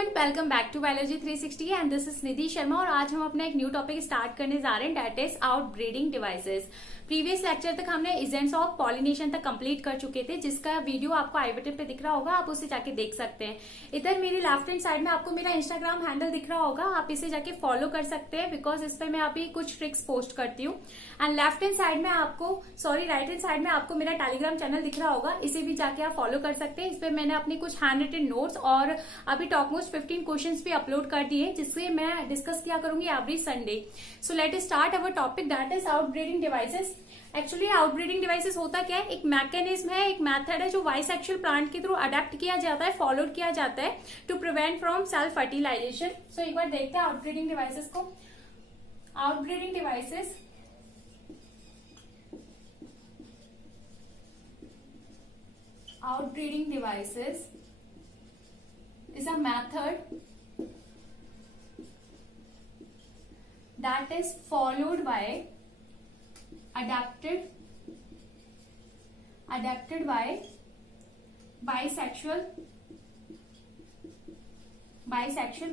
Everyone, welcome back to biology 360 and this is Nidhi Sharma. और आज हम अपना एक न्यू टॉपिक स्टार्ट करने जा रहे हैं, that is outbreeding devices. Previous lecture तक हमने एजेंट्स ऑफ पॉलिनेशन तक कंप्लीट कर चुके थे, जिसका वीडियो आपको आई बटन पे दिख रहा होगा, आप उसे जाके देख सकते हैं। इधर मेरी लेफ्ट हैंड साइड में आपको मेरा इंस्टाग्राम हैंडल दिख रहा होगा, आप इसे जाके फॉलो कर सकते हैं बिकॉज इस पर मैं अभी कुछ ट्रिक्स पोस्ट करती हूँ। एंड लेफ्ट हैंड साइड में आपको राइट हैंड साइड में आपको मेरा टेलीग्राम चैनल दिख रहा होगा, इसे भी जाके आप फॉलो कर सकते हैं। इस पर मैंने अपनी कुछ हैंड रिटन नोट्स और अभी टॉप मोस्ट 15 क्वेश्चंस भी अपलोड कर दिए, जिससे मैं डिस्कस किया करूंगी every Sunday. So let us start our topic, that is outbreeding devices. Actually outbreeding devices होता क्या है, एक मैकेनिज्म है, एक मेथड है जो बाइसेक्सुअल प्लांट के थ्रू अडेप्ट किया जाता है, फॉलोड किया जाता है to prevent from self fertilisation. So एक बार देखते हैं आउटब्रीडिंग डिवाइसेस को। Outbreeding devices is a method that is followed by adapted by bisexual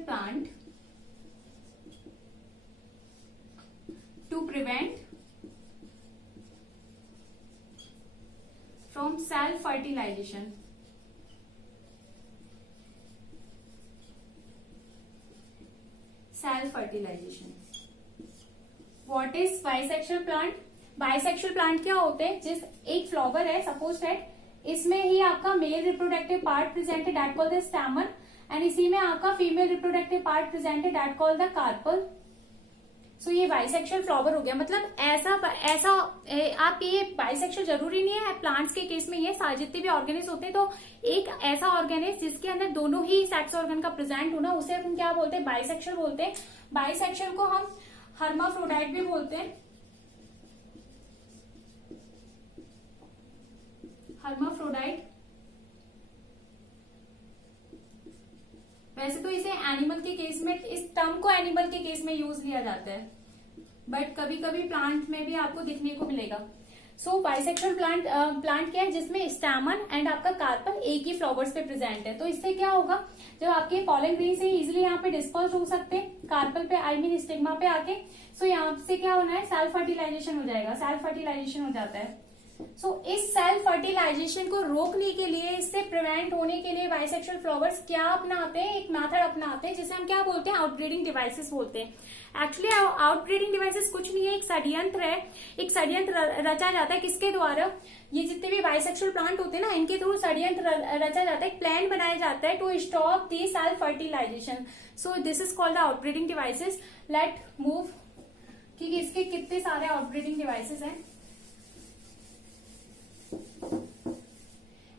plant to prevent from self fertilization. What is bisexual plant? Bisexual plant क्या होते हैं, जिस एक फ्लावर है सपोज दैट, इसमें ही आपका मेल रिप्रोडक्टिव पार्ट प्रेजेंट है, that called the stamen, and इसी में आपका फीमेल रिप्रोडक्टिव पार्ट प्रेजेंट है, दैट कॉल्ड द कार्पल। सो ये बाइसेक्सुअल फ्लावर हो गया। मतलब ऐसा आप ये बाइसेक्सुअल जरूरी नहीं है, प्लांट्स के केस में ये जितने भी ऑर्गेनिज होते हैं, तो एक ऐसा ऑर्गेनिज जिसके अंदर दोनों ही सेक्स ऑर्गन का प्रेजेंट होना, उसे हम क्या बोलते हैं, बाइसेक्सुअल बोलते हैं। बाइसेक्सुअल को हम हर्माफ्रोडाइट भी बोलते हैं। हर्माफ्रोडाइट, वैसे तो इसे एनिमल के केस में, इस टर्म को एनिमल के केस में यूज लिया जाता है, बट कभी कभी प्लांट में भी आपको दिखने को मिलेगा। सो बाइसेक्सुअल प्लांट क्या है, जिसमें स्टैमन एंड आपका कार्पल एक ही फ्लावर्स पे प्रेजेंट है। तो इससे क्या होगा, जब आपके पॉलन ग्रेन से इजिली यहाँ पे डिस्पर्स हो सकते हैं कार्पल पे, आई मीन स्टिग्मा पे आके, सो यहाँ से क्या होना है, सेल्फ फर्टिलाइजेशन हो जाएगा, सेल्फ फर्टिलाइजेशन हो जाता है। सो इस सेल्फ फर्टिलाइजेशन को रोकने के लिए, इससे प्रिवेंट होने के लिए बाइसेक्सुअल फ्लावर्स क्या अपनाते हैं, एक मेथड अपनाते हैं जिसे हम क्या बोलते हैं, आउटब्रीडिंग डिवाइसेस बोलते हैं। एक्चुअली आउटब्रीडिंग डिवाइसेस कुछ नहीं है, एक षड्यंत्र है। एक षड्यंत्र रचा जाता है, किसके द्वारा, ये जितने भी बाइसेक्सुअल प्लांट होते हैं ना, इनके थ्रू षड्यंत्र रचा जाता है, एक प्लान बनाया जाता है to stop the self fertilisation. So this is called the outbreeding devices. Let move कि इसके कितने सारे आउटब्रीडिंग डिवाइसेस हैं।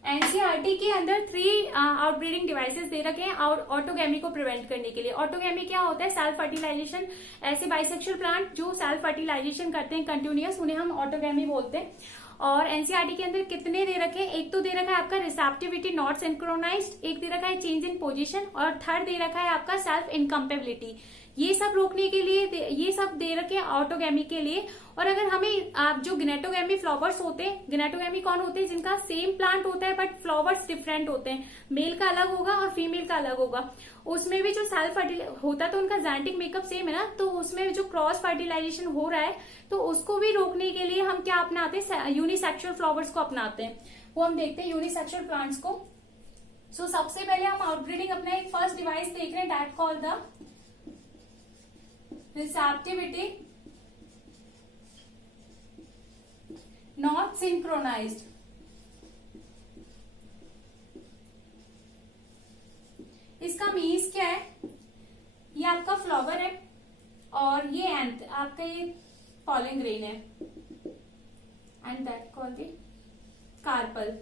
एनसीईआरटी के अंदर 3 आउटब्रीडिंग डिवाइसेस दे रखे हैं ऑटोगैमी को प्रिवेंट करने के लिए। ऑटोगैमी क्या होता है, सेल्फ फर्टिलाइजेशन। ऐसे बाइसेक्सुअल प्लांट जो सेल्फ फर्टिलाइजेशन करते हैं कंटिन्यूअस, उन्हें हम ऑटोगैमी बोलते हैं। और एनसीईआरटी के अंदर कितने दे रखे हैं, एक तो दे रखा है आपका रिसेप्टिविटी नॉट सिंक्रोनाइज्ड, एक दे रखा है चेंज इन पोजीशन, और थर्ड दे रखा है आपका सेल्फ इनकम्पेबिलिटी। ये सब रोकने के लिए ये सब दे रखे हैं ऑटोगैमी के लिए। और अगर हमें आप जो गिनेटोगैमी फ्लावर्स होते हैं, गिनेटोगैमी कौन होते हैं, जिनका सेम प्लांट होता है बट फ्लावर्स डिफरेंट होते हैं, मेल का अलग होगा और फीमेल का अलग होगा, उसमें भी जो सेल्फ फर्टिलाइजेशन होता है तो उनका जेनेटिक मेकअप सेम है ना, तो उसमें जो क्रॉस फर्टिलाइजेशन हो रहा है, तो उसको भी रोकने के लिए हम क्या अपनाते हैं, यूनिसेक्सुअल फ्लावर्स को अपनाते हैं। वो हम देखते हैं यूनिसेक्सुअल प्लांट्स को। सो सबसे पहले हम आउटब्रीडिंग अपना एक फर्स्ट डिवाइस देख रहे हैं, that called the receptivity not synchronized। इसका मीन्स क्या है, ये आपका फ्लावर है और ये आपका ये पॉलन ग्रेन है, and that called the carpel.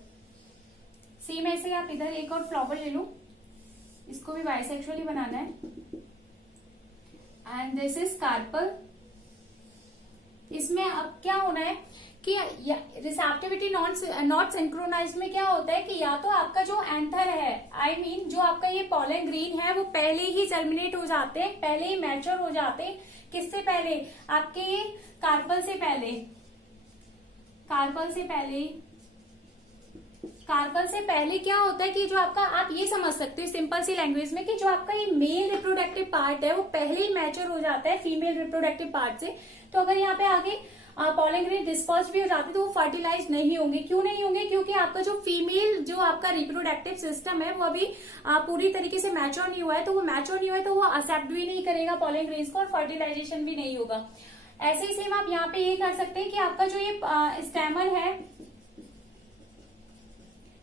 Same ऐसे आप इधर एक और फ्लावर ले लो, इसको भी बाइसेक्सुअली बनाना है, एंड दिस इज कार्पल। इसमें अब क्या होना है कि रिसेप्टिविटी नॉट सिंक्रोनाइज में क्या होता है कि या तो आपका जो एंथर है, आई मीन जो आपका ये पॉलन ग्रीन है, वो पहले ही जर्मिनेट हो जाते हैं, पहले ही मैच्योर हो जाते हैं। किससे पहले, आपके ये कार्पल से पहले कार्पल से पहले क्या होता है कि जो आपका, आप ये समझ सकते हो सिंपल सी लैंग्वेज में, कि जो आपका ये मेल रिप्रोडक्टिव पार्ट है वो पहले ही मैच्योर हो जाता है फीमेल रिप्रोडक्टिव पार्ट से। तो अगर यहाँ पे आगे पॉलन ग्रेन डिस्पर्स भी हो जाते तो वो फर्टिलाइज नहीं होंगे। क्यों नहीं होंगे? क्योंकि आपका जो फीमेल जो आपका रिप्रोडक्टिव सिस्टम है वो अभी पूरी तरीके से मैच्योर नहीं हुआ है। तो वो मैच्योर नहीं हुआ है तो वो एक्सेप्ट भी नहीं करेगा पॉलन ग्रेन्स को और फर्टिलाइजेशन भी नहीं होगा। ऐसे ही सेम आप यहाँ पे ये कर सकते हैं कि आपका जो ये स्टेमन है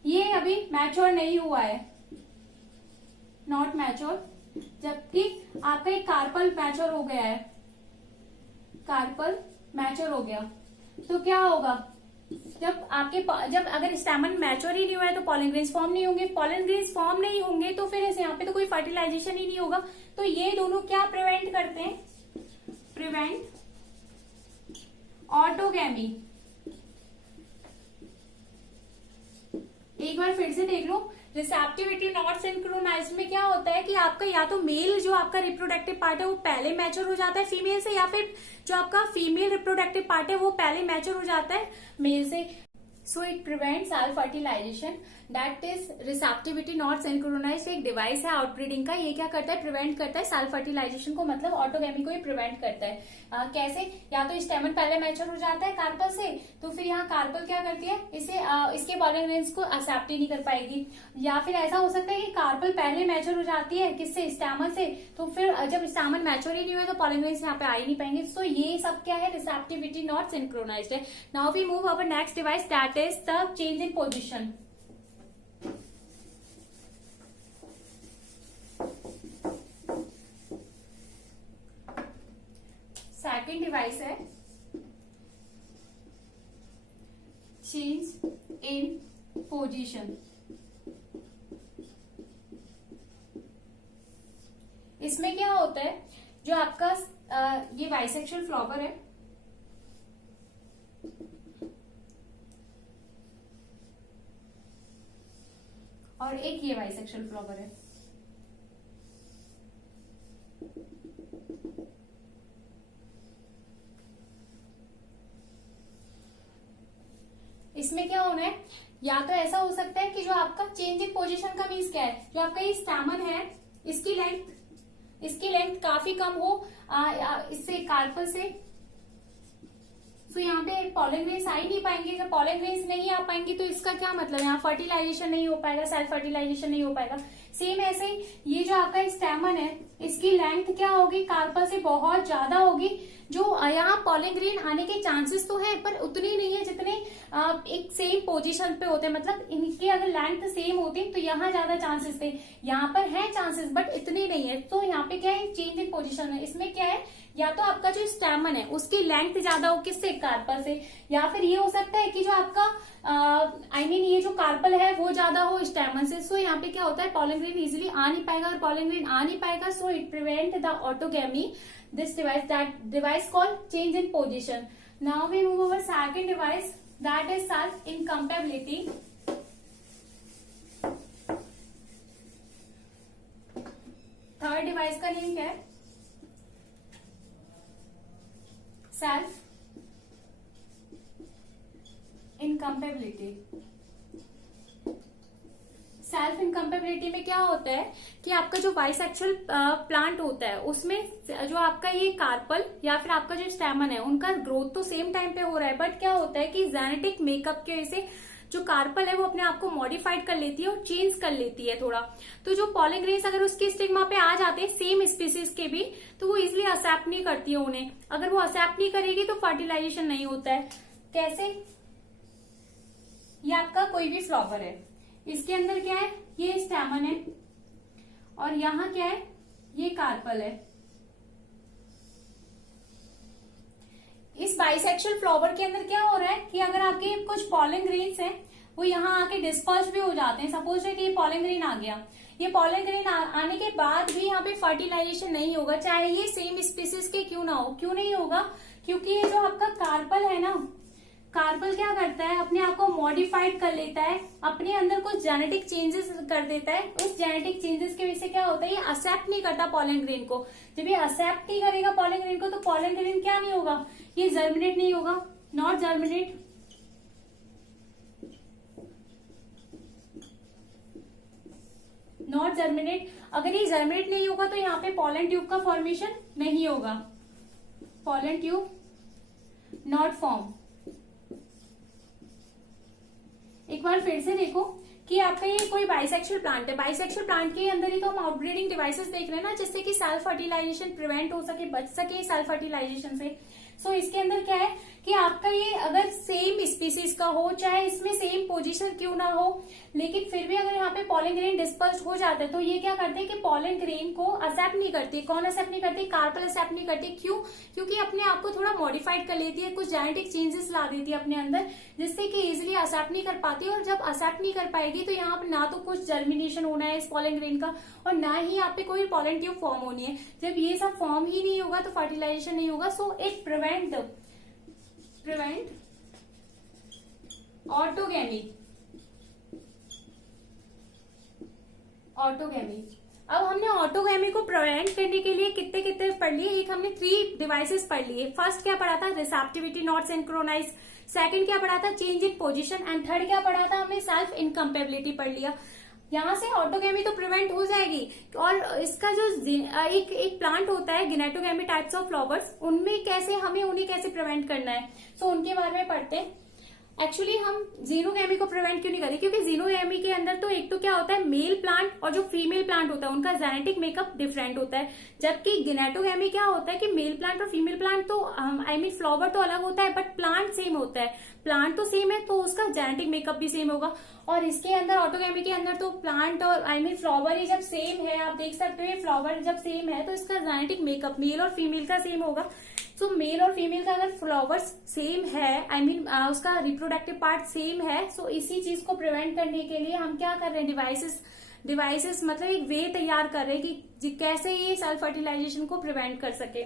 ये अभी मैच्योर नहीं हुआ है, नॉट मैच्योर, जबकि आपका एक कार्पल मैच्योर हो गया है, कार्पल मैच्योर हो गया। तो क्या होगा, जब अगर स्टेमन मैच्योर ही नहीं हुआ है तो पॉलन ग्रेन्स फॉर्म नहीं होंगे, पॉलन ग्रेन्स फॉर्म नहीं होंगे तो फिर यहाँ पे तो कोई फर्टिलाइजेशन ही नहीं होगा। तो ये दोनों क्या प्रिवेंट करते हैं, प्रिवेंट ऑटोगैमी। एक बार फिर से देख लो, रिसेप्टिविटी नॉट सिंक्रोनाइज्ड में क्या होता है कि आपका या तो मेल जो आपका रिप्रोडक्टिव पार्ट है वो पहले मैच्योर हो जाता है फीमेल से, या फिर जो आपका फीमेल रिप्रोडक्टिव पार्ट है वो पहले मैच्योर हो जाता है मेल से। So it prevents self fertilisation, that is receptivity not synchronised. एक डिवाइस है आउटब्रीडिंग का, ये क्या करता है, प्रिवेंट करता है सेल्फ फर्टिलाइजेशन को, मतलब ऑटोगैमी को ये प्रिवेंट करता है। कैसे, या तो स्टेमन पहले मैच्योर हो जाता है कार्पल से, तो फिर यहाँ कार्पल क्या करती है, इसे इसके पॉलन ग्रेन्स को एक्सेप्ट ही नहीं कर पाएगी। या फिर ऐसा हो सकता है कि कार्पल पहले मैच्योर हो जाती है किससे, स्टेमन से, तो फिर जब स्टेमन मैच्योर ही नहीं हुआ तो पॉलन ग्रेन्स यहाँ पे आ ही नहीं पाएंगे। सो ये सब क्या है, रिसेप्टिविटी नॉट सिंक्रोनाइज्ड है। Now we move our next device, that is the change in position. Second device है चेंज इन पोजीशन। इसमें क्या होता है, जो आपका ये बाइसेक्सुअल फ्लावर है, और एक ये बाइसेक्सुअल फ्लावर है। इसमें क्या होना है, या तो ऐसा हो सकता है कि जो आपका चेंज इन पोजीशन का मीन्स क्या है, जो आपका ये स्टेमन है इसकी लेंथ काफी कम हो इससे कार्पल से, तो यहाँ पे पॉलन ग्रेन्स आ ही नहीं पाएंगे। जब पॉलन ग्रेन्स नहीं आ पाएंगे तो इसका क्या मतलब, यहाँ फर्टिलाइजेशन नहीं हो पाएगा, सेल्फ फर्टिलाइजेशन नहीं हो पाएगा। सेम ऐसे ही ये जो आपका स्टेमन है इसकी लेंथ क्या होगी, कार्पल से बहुत ज्यादा होगी। जो यहाँ पॉलन ग्रेन आने के चांसेस तो है पर उतनी नहीं है जितने एक सेम पोजीशन पे होते हैं, मतलब इनकी अगर लेंथ सेम होती तो यहाँ ज्यादा चांसेस थे, यहाँ पर है चांसेस बट इतने नहीं है। तो यहाँ पे क्या है, चेंज इन पोजीशन है। इसमें क्या है, या तो आपका जो स्टेमन है उसकी लेंथ ज्यादा हो किससे, कार्पल से, या फिर ये हो सकता है कि जो आपका ये जो कार्पल है वो ज्यादा हो स्टेमन से। सो यहाँ पे क्या होता है, पॉलन ग्रेन इजिली आ नहीं पाएगा, और पॉलन ग्रेन आ नहीं पाएगा so it prevent the autogamy. This device, that device called change in position. Now we move over second device, that is self incompatibility. Third device का नेम क्या है, self incompatibility. Self incompatibility में क्या होता है कि आपका जो बाइसेक्सुअल प्लांट होता है उसमें जो आपका ये कार्पल या फिर आपका जो स्टेमन है उनका ग्रोथ तो सेम टाइम पे हो रहा है, बट क्या होता है कि जेनेटिक मेकअप की वजह से जो कार्पल है वो अपने आप को मॉडिफाइड कर लेती है और चेंज कर लेती है थोड़ा। तो जो पॉलन ग्रेन्स अगर उसकी स्टिग्मा पे आ जाते हैं सेम स्पीसीज के भी, तो वो इजिली एक्सेप्ट नहीं करती है उन्हें। अगर वो एक्सेप्ट नहीं करेगी तो फर्टिलाइजेशन नहीं होता है। कैसे, ये आपका कोई भी फ्लावर है, इसके अंदर क्या है, ये स्टेमन है और यहाँ क्या है, ये कार्पल है। इस बाइसेक्सुअल फ्लावर के अंदर क्या हो रहा है कि अगर आपके कुछ पॉलन ग्रेन्स हैं वो यहाँ आके डिस्पर्स भी हो जाते हैं। सपोज है कि ये पॉलन ग्रेन आ गया, ये पॉलन ग्रेन आने के बाद भी यहाँ पे फर्टिलाइजेशन नहीं होगा, चाहे ये सेम स्पीसीज के क्यों ना हो। क्यों नहीं होगा, क्योंकि ये जो आपका कार्पल है ना, कार्पल क्या करता है, अपने आप को मॉडिफाइड कर लेता है, अपने अंदर कुछ जेनेटिक चेंजेस कर देता है। उस जेनेटिक चेंजेस की वजह से क्या होता है, ये एक्सेप्ट नहीं करता पॉलन ग्रेन को। जब ये एक्सेप्ट नहीं करेगा पॉलन ग्रेन को तो पॉलन ग्रेन क्या नहीं होगा, ये जर्मिनेट नहीं होगा, नॉट जर्मिनेट। नॉट जर्मिनेट, अगर ये जर्मिनेट नहीं होगा तो यहाँ पे पॉलन ट्यूब का फॉर्मेशन नहीं होगा, पॉलन ट्यूब नॉट फॉर्म। एक बार फिर से देखो कि आपका ये कोई बाइसेक्सुअल प्लांट है, बाइसेक्सुअल प्लांट के अंदर ही तो हम आउटब्रीडिंग डिवाइसेस देख रहे हैं ना, जिससे कि सेल्फ फर्टिलाइजेशन प्रिवेंट हो सके, बच सके सेल्फ फर्टिलाइजेशन से। सो इसके अंदर क्या है कि आपका ये अगर सेम स्पीसीज का हो, चाहे इसमें सेम पोजीशन क्यों ना हो, लेकिन फिर भी अगर यहाँ पे पॉलन ग्रेन डिस्पर्स हो जाता है तो ये क्या करते हैं कि पॉलन ग्रेन को एक्सेप्ट नहीं करती। कौन एक्सेप्ट नहीं करती? कार्पेल एक्सेप्ट नहीं करती। क्यों? क्योंकि अपने आप को थोड़ा मॉडिफाइड कर लेती है, कुछ जेनेटिक चेंजेस ला देती है अपने अंदर, जिससे कि इजिली एक्सेप्ट नहीं कर पाती। और जब एक्सेप्ट नहीं कर पाएगी तो यहाँ पर ना तो कुछ जर्मिनेशन होना है इस पॉलन ग्रेन का, और ना ही यहाँ पे कोई पॉलन ट्यूब फॉर्म होनी है। जब ये सब फॉर्म ही नहीं होगा तो फर्टिलाइजेशन नहीं होगा। So it prevent autogamy. अब हमने ऑटोगैमी को प्रिवेंट करने के लिए कितने कितने पढ़ लिए? एक हमने 3 डिवाइसेस पढ़ लिए। फर्स्ट क्या पढ़ा था? Receptivity not synchronise. सेकंड क्या पढ़ा था? Change in position. And third क्या पढ़ा था हमने? सेल्फ इनकम्पेबिलिटी पढ़ लिया। यहाँ से ऑटोगैमी तो प्रिवेंट हो जाएगी। और इसका जो एक प्लांट होता है गिनेटोगैमी टाइप्स ऑफ फ्लावर्स, उनमें कैसे हमें उन्हें कैसे प्रिवेंट करना है, तो उनके बारे में पढ़ते हैं। एक्चुअली हम जीनोगैमी को प्रिवेंट क्यों नहीं करें? क्योंकि जीनोगैमी के अंदर तो एक तो क्या होता है, मेल प्लांट और जो फीमेल प्लांट होता है उनका जेनेटिक मेकअप डिफरेंट होता है। जबकि गिनेटोगैमी क्या होता है कि मेल प्लांट और फीमेल प्लांट तो फ्लावर तो अलग होता है, बट प्लांट सेम होता है। प्लांट तो सेम है तो उसका जेनेटिक मेकअप भी सेम होगा। और इसके अंदर ऑटोगैमी के अंदर तो प्लांट और फ्लावर ही जब सेम है, आप देख सकते हो फ्लावर जब सेम है तो इसका जेनेटिक मेकअप मेल और फीमेल का सेम होगा। सो मेल और फीमेल का अगर फ्लावर्स सेम है, उसका रिप्रोडक्टिव पार्ट सेम है, सो इसी चीज को प्रिवेंट करने के लिए हम क्या कर रहे हैं? डिवाइसेस मतलब एक वे तैयार कर रहे हैं कि कैसे ये सेल्फ फर्टिलाइजेशन को प्रिवेंट कर सके।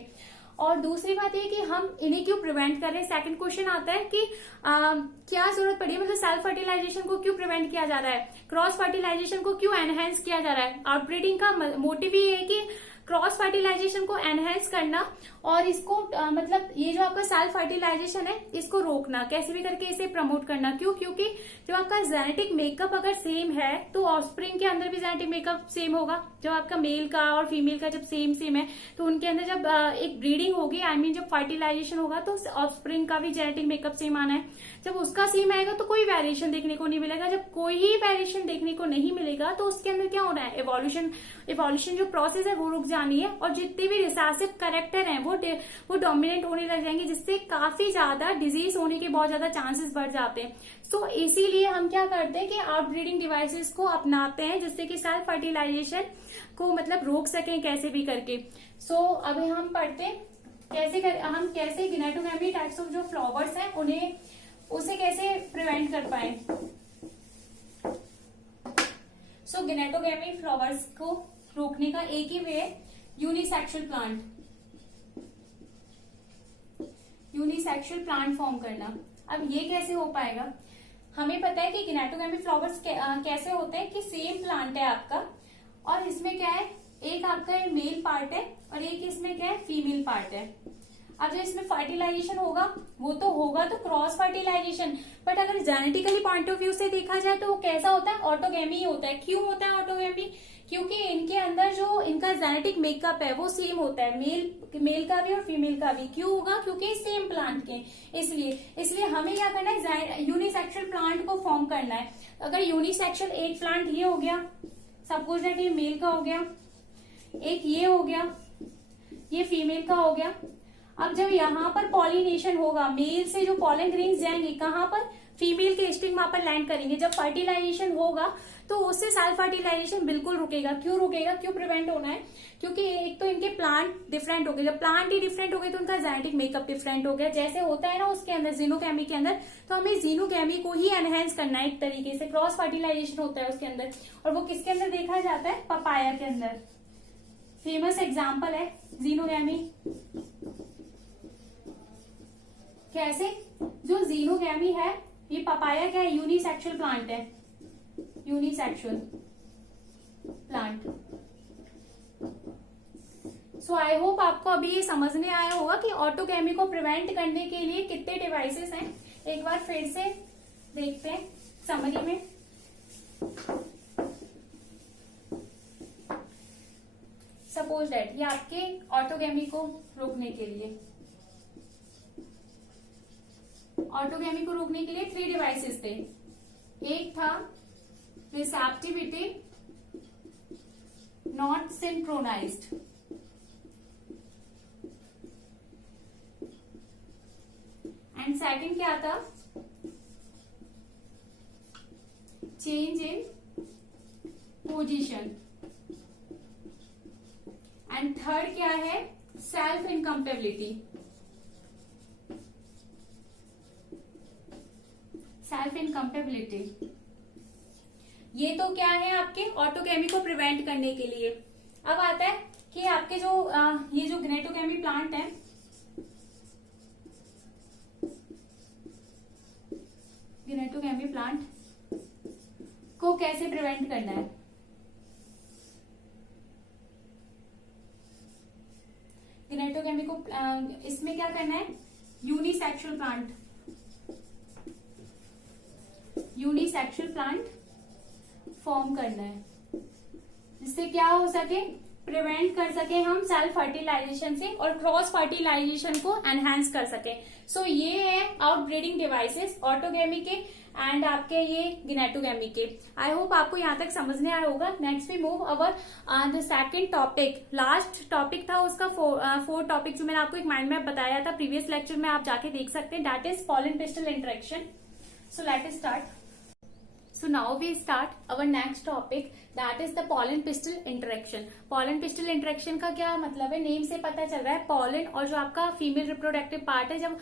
और दूसरी बात ये कि हम इन्हें क्यों प्रिवेंट कर रहे हैं। सेकंड क्वेश्चन आता है कि क्या जरूरत पड़ी है, मतलब सेल्फ फर्टिलाइजेशन को क्यों प्रिवेंट किया जा रहा है, क्रॉस फर्टिलाइजेशन को क्यों एनहेंस किया जा रहा है। आउटब्रीडिंग का मोटिव ये है कि क्रॉस फर्टिलाइजेशन को एनहेंस करना और इसको मतलब ये जो आपका सेल्फ फर्टिलाइजेशन है इसको रोकना, कैसे भी करके इसे प्रमोट करना। क्यों? क्योंकि जो आपका जेनेटिक मेकअप अगर सेम है तो ऑफस्प्रिंग के अंदर भी जेनेटिक मेकअप सेम होगा। जब आपका मेल का और फीमेल का जब सेम है तो उनके अंदर जब एक ब्रीडिंग होगी, जब फर्टिलाइजेशन होगा तो ऑफस्प्रिंग का भी जेनेटिक मेकअप सेम आना है। जब उसका सेम आएगा तो कोई वेरिएशन देखने को नहीं मिलेगा। जब कोई ही वेरिएशन देखने को नहीं मिलेगा तो उसके अंदर क्या होना है, इवोल्यूशन जो प्रोसेस है वो रुक जानी है और जितने भी रिसेसिव कैरेक्टर हैं वो डोमिनेंट होने लग जाएंगे, जिससे काफी ज्यादा डिजीज होने के बहुत ज्यादा चांसेस बढ़ जाते हैं। सो इसीलिए हम क्या करते हैं कि आउटब्रीडिंग डिवाइसेस को अपनाते हैं, जिससे कि सेल्फ फर्टिलाइजेशन को मतलब रोक सकें कैसे भी करके। सो अभी हम पढ़ते हैं हम कैसे गिनेटोगैमी टाइप्स ऑफ जो फ्लावर्स हैं उसे कैसे प्रिवेंट कर पाए। सो गिनेटोगैमी फ्लावर्स को रोकने का एक ही वे है यूनिसेक्सुअल प्लांट फॉर्म करना। अब ये कैसे हो पाएगा? हमें पता है कि गिनेटोगैमी फ्लावर्स कैसे होते हैं कि सेम प्लांट है आपका और इसमें क्या है, एक आपका मेल पार्ट है और एक इसमें क्या है, फीमेल पार्ट है। अब जब इसमें फर्टिलाइजेशन होगा वो तो होगा तो क्रॉस फर्टिलाइजेशन, बट अगर जेनेटिकली पॉइंट ऑफ व्यू से देखा जाए तो वो कैसा होता है, ऑटोगैमी होता है। क्यों होता है ऑटोगैमी? क्योंकि इनके अंदर जो इनका जेनेटिक मेकअप है वो सेम होता है, मेल का भी और फीमेल का भी। क्यों होगा? क्योंकि सेम प्लांट के, इसलिए हमें क्या करना है, यूनिसेक्सुअल प्लांट को फॉर्म करना है। अगर यूनिसेक्सुअल एक प्लांट ये हो गया, सपोज दैट ये मेल का हो गया, एक ये हो गया, ये फीमेल का हो गया। अब जब यहाँ पर पॉलिनेशन होगा, मेल से जो पॉलन ग्रेन्स जाएंगे कहाँ पर, फीमेल के स्टिग्मा पर लैंड करेंगे। जब फर्टिलाइजेशन होगा तो उससे सेल्फ फर्टिलाइजेशन बिल्कुल रुकेगा। क्यों रुकेगा? क्यों प्रिवेंट होना है? क्योंकि एक तो इनके प्लांट डिफरेंट हो गए। जब प्लांट ही डिफरेंट हो गए तो उनका जेनेटिक मेकअप डिफरेंट हो गया, जैसे होता है ना उसके अंदर जीनोगैमी के अंदर। तो हमें जीनोगैमी को ही एनहेंस करना है एक तरीके से। क्रॉस फर्टिलाइजेशन होता है उसके अंदर, और वो किसके अंदर देखा जाता है, पपाया के अंदर। फेमस एग्जाम्पल है जीनोगैमी। कैसे? जो जीनोगैमी है ये पपाया क्या है, यूनिसेक्सुअल प्लांट है, unisexual plant. So I hope आपको अभी ये समझने आया होगा कि ऑटोगैमी को प्रिवेंट करने के लिए कितने डिवाइसेस हैं। एक बार फिर से देखते हैं समरी में। सपोज दैट ये आपके ऑटोगेमी को रोकने के लिए, ऑटोगेमी को रोकने के लिए 3 डिवाइसेस थे। एक था receptivity not synchronised, and second क्या था, change in position, and third क्या है, सेल्फ इनकम्पेबिलिटी, सेल्फ इनकम्पेबिलिटी। ये तो क्या है आपके ऑटोगेमी को प्रिवेंट करने के लिए। अब आता है कि आपके जो ये जो ग्नेटोगेमी प्लांट है, ग्नेटोगेमी प्लांट को कैसे प्रिवेंट करना है। ग्नेटोगेमी को इसमें क्या करना है, unisexual plant, unisexual plant form करना है, जिससे क्या हो सके, प्रिवेंट कर सके हम सेल्फ फर्टिलाइजेशन से और क्रॉस फर्टिलाइजेशन को एनहांस कर सके। सो ये है आउटब्रीडिंग डिवाइसेस ऑटोगेमी के एंड आपके ये ग्नेटोगेमी के। आई होप आपको यहाँ तक समझने आया होगा। Next we move our the second topic. Last topic था उसका 4 टॉपिक जो मैंने आपको एक माइंड मैप बताया था प्रीवियस लेक्चर में, आप जाके देख सकते हैं। That is pollen pistol interaction. So let us start. So now we start our next topic, that is the pollen pistil interaction. Pollen pistil interaction का क्या मतलब है, नेम से पता चल रहा है pollen और जो आपका फीमेल रिप्रोडक्टिव पार्ट है, जब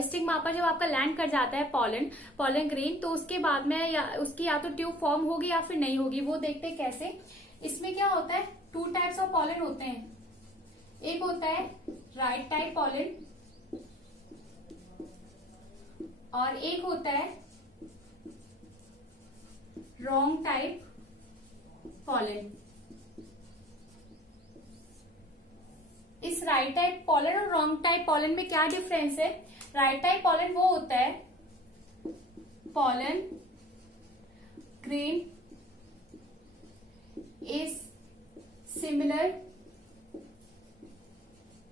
स्टिग्मा पर जब आपका लैंड कर जाता है pollen ग्रेन, तो उसके बाद में उसकी या तो ट्यूब फॉर्म होगी या फिर नहीं होगी, वो देखते हैं कैसे। इसमें क्या होता है, 2 टाइप्स ऑफ pollen होते हैं। एक होता है राइट टाइप pollen और एक होता है रॉन्ग टाइप पॉलन। इस राइट टाइप पॉलन और रॉन्ग टाइप पॉलन में क्या डिफरेंस है। राइट टाइप पॉलन वो होता है, pollen grain is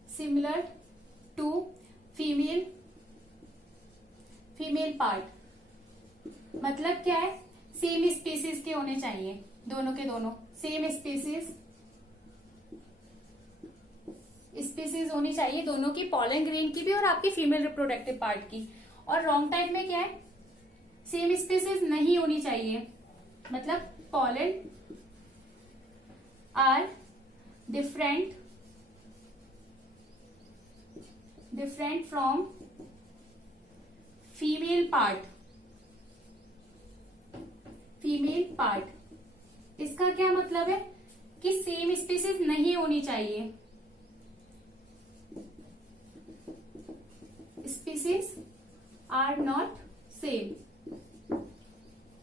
similar to female part. मतलब क्या है, सेम स्पीसीज के होने चाहिए, दोनों के दोनों सेम स्पीसीज होनी चाहिए, दोनों की, पॉलन ग्रेन की भी और आपकी फीमेल रिप्रोडक्टिव पार्ट की। और रॉन्ग टाइप में क्या है, सेम स्पीसीज नहीं होनी चाहिए, मतलब pollen are different from female part. इसका क्या मतलब है कि सेम स्पीसीज नहीं होनी चाहिए, species are not same.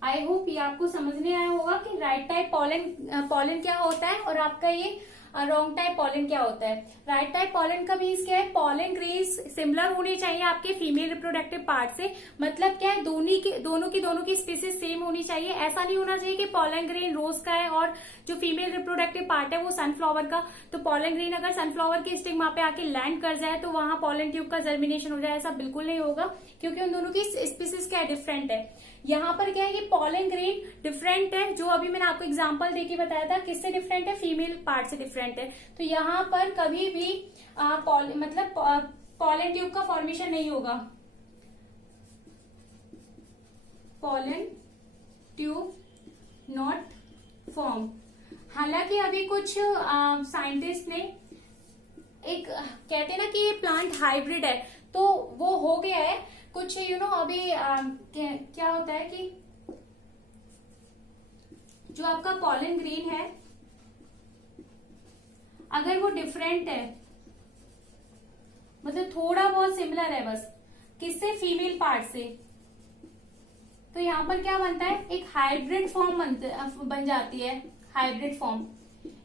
I hope ये आपको समझने आया होगा कि राइट टाइप पॉलन क्या होता है और आपका ये रॉन्ग टाइप पॉलन क्या होता है। राइट टाइप पॉलन का मीन्स क्या है, पॉलन ग्रेन्स सिमिलर होनी चाहिए आपके फीमेल रिप्रोडक्टिव पार्ट से। मतलब क्या है, दोनों की स्पीसीज सेम होनी चाहिए। ऐसा नहीं होना चाहिए कि पॉलन ग्रेन रोज का है और जो फीमेल रिप्रोडक्टिव पार्ट है वो सनफ्लावर का, तो पॉलन ग्रेन अगर सनफ्लावर के स्टिग्मा पे आके लैंड कर जाए तो वहां पॉलन ट्यूब का जर्मिनेशन हो जाए, ऐसा बिल्कुल नहीं होगा, क्योंकि उन दोनों की स्पीसीज क्या डिफरेंट है। यहाँ पर क्या है कि पॉलन ग्रेन डिफरेंट है, जो अभी मैंने आपको एग्जांपल देके बताया था, किससे डिफरेंट है, फीमेल पार्ट से डिफरेंट है। तो यहाँ पर कभी भी मतलब पॉलन ट्यूब का फॉर्मेशन नहीं होगा, पॉलन ट्यूब नॉट फॉर्म। हालांकि अभी कुछ साइंटिस्ट ने एक कहते हैं ना कि ये प्लांट हाइब्रिड है, तो वो हो गया है कुछ अभी क्या होता है कि जो आपका पॉलन ग्रेन है अगर वो डिफरेंट है, मतलब थोड़ा बहुत सिमिलर है बस, किससे, फीमेल पार्ट से, तो यहाँ पर क्या बनता है, एक हाइब्रिड फॉर्म बन जाती है, हाइब्रिड फॉर्म।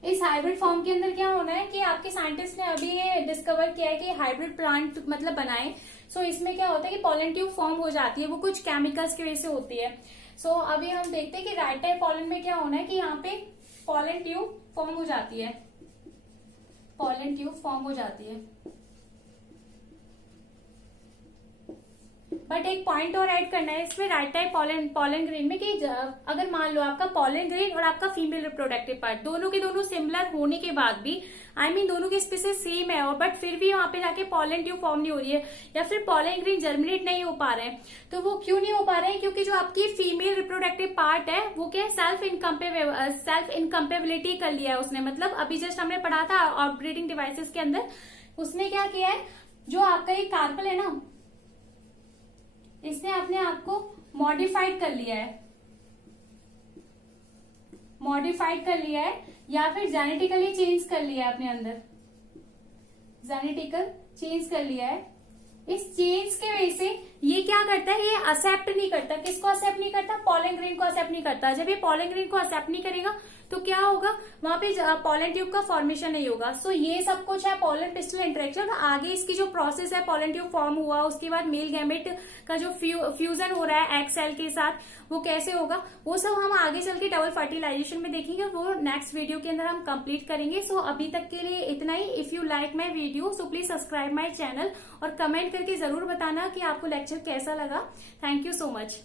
इस हाइब्रिड फॉर्म के अंदर क्या होना है कि आपके साइंटिस्ट ने अभी ये डिस्कवर किया है कि हाइब्रिड प्लांट मतलब बनाए। सो इसमें क्या होता है कि पॉलन ट्यूब फॉर्म हो जाती है, वो कुछ केमिकल्स की वजह से होती है। सो अभी हम देखते हैं कि राइट टाइप पॉलन में क्या होना है कि यहाँ पे पॉलन ट्यूब फॉर्म हो जाती है, पॉलन ट्यूब फॉर्म हो जाती है। बट एक पॉइंट और ऐड करना है इसमें राइट टाइप पॉलन ग्रेन में कि अगर मान लो आपका पॉलन ग्रेन और आपका फीमेल रिप्रोडक्टिव पार्ट दोनों के दोनों सिमिलर होने के बाद भी दोनों की स्पीसीज सेम है और बट फिर भी वहां पे जाके पॉलन ट्यूब फॉर्म नहीं हो रही है या फिर पॉलन ग्रेन जर्मिनेट नहीं हो पा रहे हैं, तो वो क्यों नहीं हो पा रहे हैं? क्योंकि जो आपकी फीमेल रिप्रोडक्टिव पार्ट है वो क्या सेल्फ इनकम्पेबिलिटी कर लिया है उसने। मतलब अभी जस्ट हमने पढ़ा था ऑपरेटिंग डिवाइसेस के अंदर, उसने क्या किया है, जो आपका एक कार्पल है ना, इसने अपने आप को मॉडिफाइड कर लिया है, या फिर जेनेटिकली चेंज कर लिया है, अपने अंदर जेनेटिकल चेंज कर लिया है। इस चेंज के वजह से ये क्या करता है, ये एक्सेप्ट नहीं करता। किसको एक्सेप्ट नहीं करता? पॉलन ग्रेन को एक्सेप्ट नहीं करता। जब ये पॉलन ग्रेन को एक्सेप्ट नहीं करेगा तो क्या होगा, वहां पे पॉलन ट्यूब का फॉर्मेशन नहीं होगा। सो ये सब कुछ है पॉलन पिस्टल इंटरेक्शन। आगे इसकी जो प्रोसेस है, पॉलन ट्यूब फॉर्म हुआ उसके बाद मेल गैमेट का जो फ्यूजन हो रहा है एग सेल के साथ, वो कैसे होगा, वो सब हम आगे चल के डबल फर्टिलाइजेशन में देखेंगे, वो नेक्स्ट वीडियो के अंदर हम कंप्लीट करेंगे। सो अभी तक के लिए इतना ही। If you like my video so please subscribe my channel और कमेंट करके जरूर बताना कि आपको लेक्चर कैसा लगा। Thank you so much.